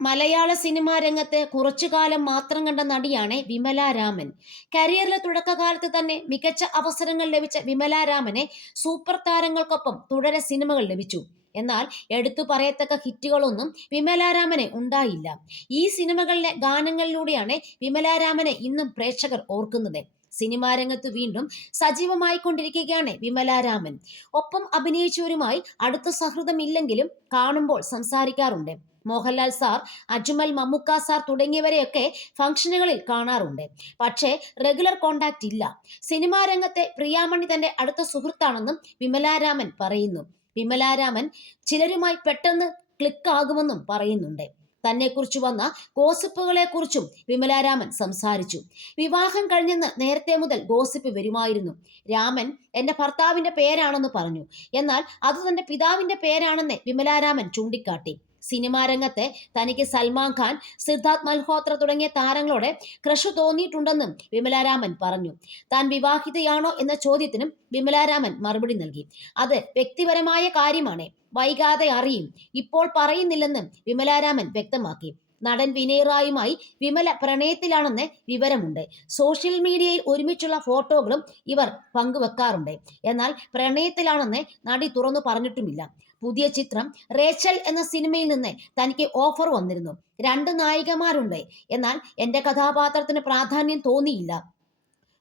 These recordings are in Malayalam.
മലയാള സിനിമാ രംഗത്ത് കുറച്ചുകാലം മാത്രം കണ്ട നടിയാണ് വിമല രാമൻ. കരിയറിലെ തുടക്കകാലത്ത് തന്നെ മികച്ച അവസരങ്ങൾ ലഭിച്ച വിമല രാമനെ സൂപ്പർ താരങ്ങൾക്കൊപ്പം തുടരെ സിനിമകൾ ലഭിച്ചു. എന്നാൽ എടുത്തു പറയത്തക്ക ഹിറ്റുകളൊന്നും വിമല രാമന് ഉണ്ടായില്ല. ഈ സിനിമകളിലെ ഗാനങ്ങളിലൂടെയാണ് വിമല രാമനെ ഇന്നും പ്രേക്ഷകർ ഓർക്കുന്നത്. സിനിമാ രംഗത്ത് വീണ്ടും സജീവമായി കൊണ്ടിരിക്കുകയാണ് വിമല രാമൻ. ഒപ്പം അഭിനയിച്ചവരുമായി അടുത്ത സൗഹൃദമില്ലെങ്കിലും കാണുമ്പോൾ സംസാരിക്കാറുണ്ട്. മോഹൻലാൽ സാർ, അജ്മൽ, മമ്മുക്ക സാർ തുടങ്ങിയവരെയൊക്കെ ഫംഗ്ഷനുകളിൽ കാണാറുണ്ട്. പക്ഷേ റെഗുലർ കോണ്ടാക്ട് ഇല്ല. സിനിമാ രംഗത്തെ പ്രിയാമണി തന്റെ അടുത്ത സുഹൃത്താണെന്നും വിമലാരാമൻ പറയുന്നു. വിമലാരാമൻ ചിലരുമായി പെട്ടെന്ന് ക്ലിക്ക് ആകുമെന്നും പറയുന്നുണ്ട്. തന്നെക്കുറിച്ച് വന്ന ഗോസിപ്പുകളെ കുറിച്ചും വിമലാരാമൻ സംസാരിച്ചു. വിവാഹം കഴിഞ്ഞെന്ന് നേരത്തെ മുതൽ ഗോസിപ്പ് വരുമായിരുന്നു. രാമൻ എന്റെ ഭർത്താവിന്റെ പേരാണെന്ന് പറഞ്ഞു. എന്നാൽ അത് തന്റെ പിതാവിന്റെ പേരാണെന്ന് വിമലാരാമൻ ചൂണ്ടിക്കാട്ടി. സിനിമാ രംഗത്തെ തനിക്ക് സൽമാൻ ഖാൻ, സിദ്ധാർത്ഥ് മൽഹോത്ര തുടങ്ങിയ താരങ്ങളോടെ ക്രഷ് തോന്നിയിട്ടുണ്ടെന്നും വിമലാരാമൻ പറഞ്ഞു. താൻ വിവാഹിതയാണോ എന്ന ചോദ്യത്തിനും വിമലാരാമൻ മറുപടി നൽകി. അത് വ്യക്തിപരമായ കാര്യമാണ്, വൈകാതെ അറിയും, ഇപ്പോൾ പറയുന്നില്ലെന്നും വിമലാരാമൻ വ്യക്തമാക്കി. നടൻ വിനയ് റായുമായി വിമല പ്രണയത്തിലാണെന്ന് വിവരമുണ്ട്. സോഷ്യൽ മീഡിയയിൽ ഒരുമിച്ചുള്ള ഫോട്ടോകളും ഇവർ പങ്കുവെക്കാറുണ്ട്. എന്നാൽ പ്രണയത്തിലാണെന്ന് നടി തുറന്നു പറഞ്ഞിട്ടുമില്ല. പുതിയ ചിത്രം റേച്ചൽ എന്ന സിനിമയിൽ നിന്ന് തനിക്ക് ഓഫർ വന്നിരുന്നു. 2 നായികമാരുണ്ട്. എന്നാൽ എന്റെ കഥാപാത്രത്തിന് പ്രാധാന്യം തോന്നിയില്ല.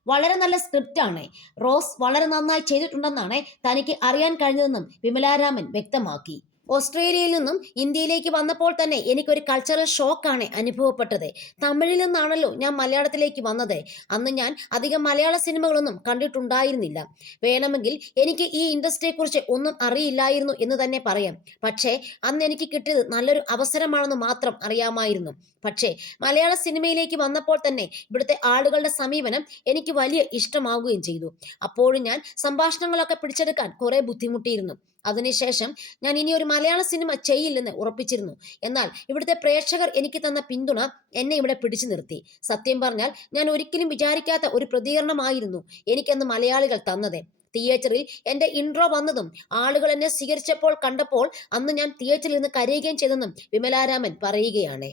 വളരെ നല്ല സ്ക്രിപ്റ്റാണ്. റോസ് വളരെ നന്നായി ചെയ്തിട്ടുണ്ടെന്നാണ് തനിക്ക് അറിയാൻ കഴിഞ്ഞതെന്നും വിമലാരാമൻ വ്യക്തമാക്കി. ഓസ്ട്രേലിയയിൽ നിന്നും ഇന്ത്യയിലേക്ക് വന്നപ്പോൾ തന്നെ എനിക്കൊരു കൾച്ചറൽ ഷോക്കാണ് അനുഭവപ്പെട്ടത്. തമിഴിൽ നിന്നാണല്ലോ ഞാൻ മലയാളത്തിലേക്ക് വന്നത്. അന്ന് ഞാൻ അധികം മലയാള സിനിമകളൊന്നും കണ്ടിട്ടുണ്ടായിരുന്നില്ല. വേണമെങ്കിൽ എനിക്ക് ഈ ഇൻഡസ്ട്രിയെക്കുറിച്ച് ഒന്നും അറിയില്ലായിരുന്നു എന്ന് തന്നെ പറയാം. പക്ഷേ അന്ന് എനിക്ക് കിട്ടിയത് നല്ലൊരു അവസരമാണെന്ന് മാത്രം അറിയാമായിരുന്നു. പക്ഷേ മലയാള സിനിമയിലേക്ക് വന്നപ്പോൾ തന്നെ ഇവിടുത്തെ ആളുകളുടെ സമീപനം എനിക്ക് വലിയ ഇഷ്ടമാവുകയും ചെയ്തു. അപ്പോഴും ഞാൻ സംഭാഷണങ്ങളൊക്കെ പിടിച്ചെടുക്കാൻ കുറെ ബുദ്ധിമുട്ടിയിരുന്നു. അതിനുശേഷം ഞാൻ ഇനി ഒരു മലയാള സിനിമ ചെയ്യില്ലെന്ന് ഉറപ്പിച്ചിരുന്നു. എന്നാൽ ഇവിടുത്തെ പ്രേക്ഷകർ എനിക്ക് തന്ന പിന്തുണ എന്നെ ഇവിടെ പിടിച്ചു നിർത്തി. സത്യം പറഞ്ഞാൽ ഞാൻ ഒരിക്കലും വിചാരിക്കാത്ത ഒരു പ്രതികരണമായിരുന്നു എനിക്കന്ന് മലയാളികൾ തന്നത്. തിയേറ്ററിൽ എന്റെ ഇൻട്രോ വന്നതും ആളുകൾ എന്നെ സ്വീകരിച്ചപ്പോൾ കണ്ടപ്പോൾ അന്ന് ഞാൻ തിയേറ്ററിൽ നിന്ന് കരയുകയും ചെയ്തെന്നും വിമലാരാമൻ പറയുകയാണ്.